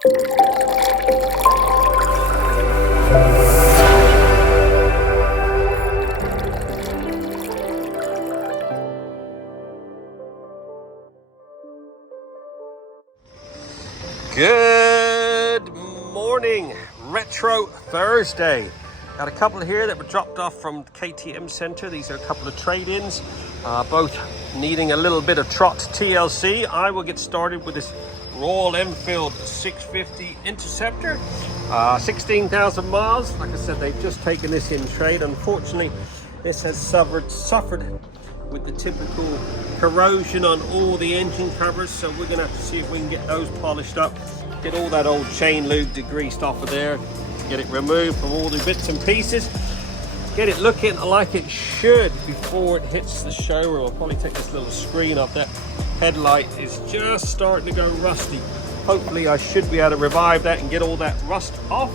Good morning, Retro Thursday. Got a couple here that were dropped off from KTM Center. These are a couple of trade-ins, both needing a little bit of trot TLC. I will get started with this Royal Enfield 650 Interceptor, 16,000 miles. Like I said, they've just taken this in trade. Unfortunately, this has suffered with the typical corrosion on all the engine covers, so we're gonna have to see if we can get those polished up, get all that old chain lube degreased off of there, get it removed from all the bits and pieces, get it looking like it should before it hits the showroom. I'll probably take this little screen off. That headlight is just starting to go rusty. Hopefully I should be able to revive that and get all that rust off.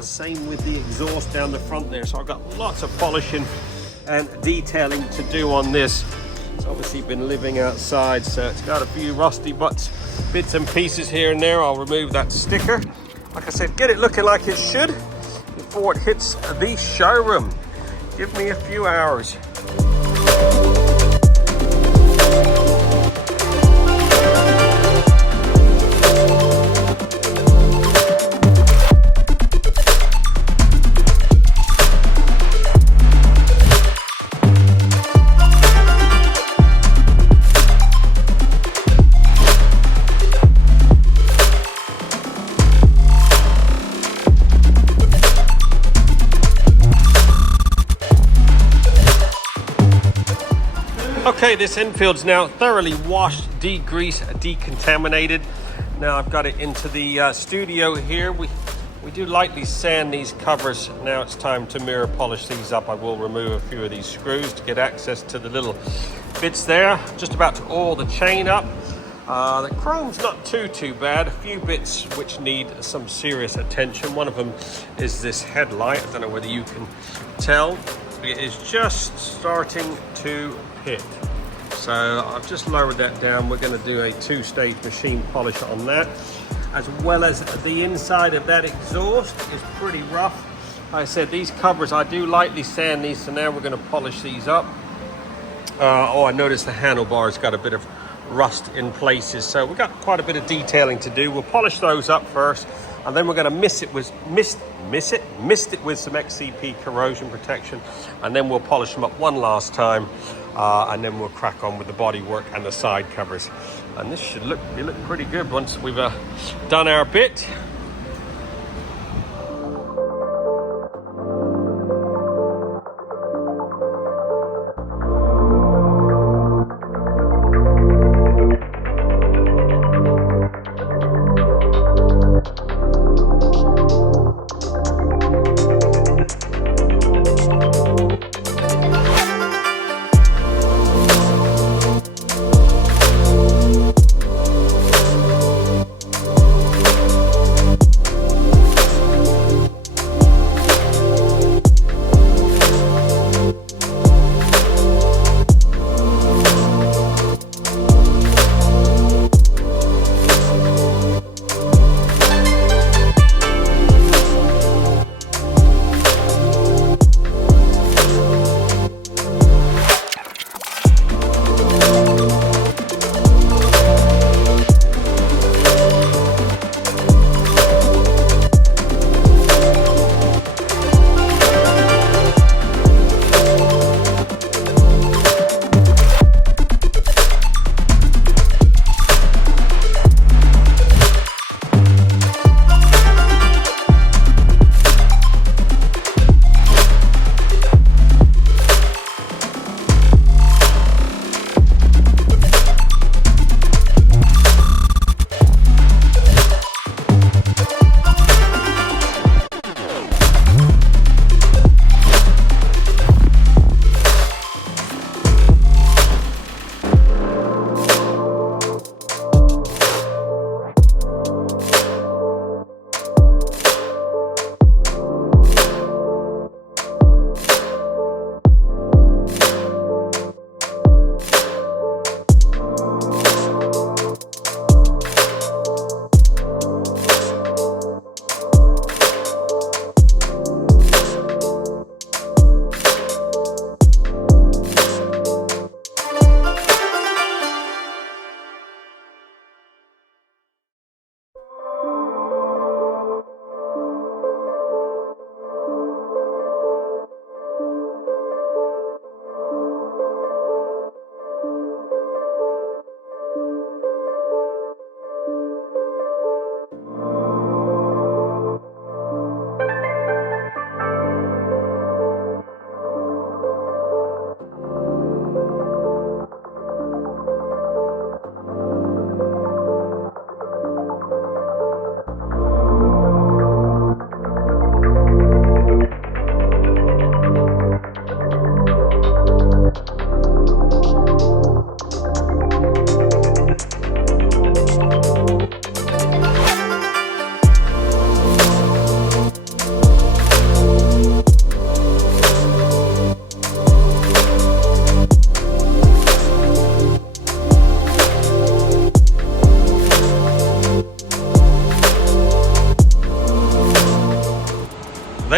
Same with the exhaust down the front there. So I've got lots of polishing and detailing to do on this. It's obviously been living outside, so it's got a few rusty bits and pieces here and there. I'll remove that sticker. Like I said, get it looking like it should before it hits the showroom. Give me a few hours. Okay, this Enfield's now thoroughly washed, degreased, decontaminated. Now I've got it into the studio here. We do lightly sand these covers. Now it's time to mirror polish these up. I will remove a few of these screws to get access to the little bits there. Just about to oil the chain up. The chrome's not too bad. A few bits which need some serious attention. One of them is this headlight. I don't know whether you can tell. It is just starting to pit. So I've just lowered that down. We're going to do a two-stage machine polish on that, as well as the inside of that exhaust is pretty rough. Like I said, these covers, I do lightly sand these, so now we're going to polish these up. I noticed the handlebar's got a bit of rust in places, so we've got quite a bit of detailing to do. We'll polish those up first, and then we're going to mist it with some XCP corrosion protection, and then we'll polish them up one last time, and then we'll crack on with the bodywork and the side covers. And this should look pretty good once we've done our bit.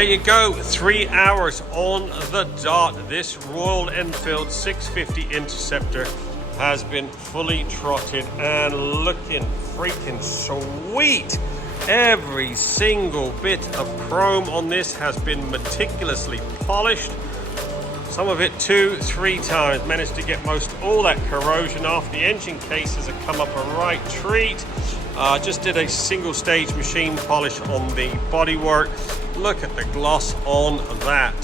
There you go, 3 hours on the dot. This Royal Enfield 650 Interceptor has been fully trotted and looking freaking sweet. Every single bit of chrome on this has been meticulously polished. Some of it 2-3 times. Managed to get most all that corrosion off. The engine cases have come up a right treat. Just did a single stage machine polish on the bodywork. Look at the gloss on that.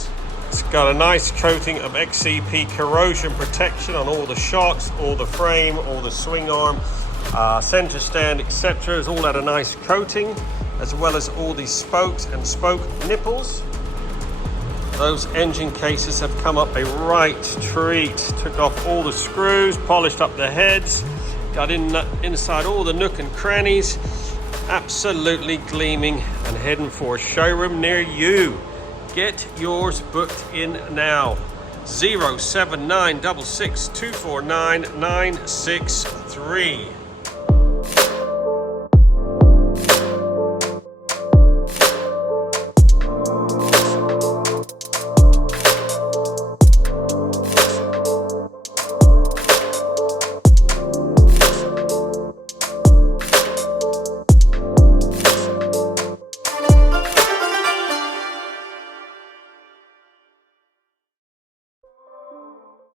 It's got a nice coating of XCP corrosion protection on all the shocks, all the frame, all the swing arm, center stand, etc. Has all had a nice coating, as well as all these spokes and spoke nipples. Those engine cases have come up a right treat. Took off all the screws, polished up the heads, got inside all the nook and crannies. Absolutely gleaming and heading for a showroom near you. Get yours booked in now. 07966249963.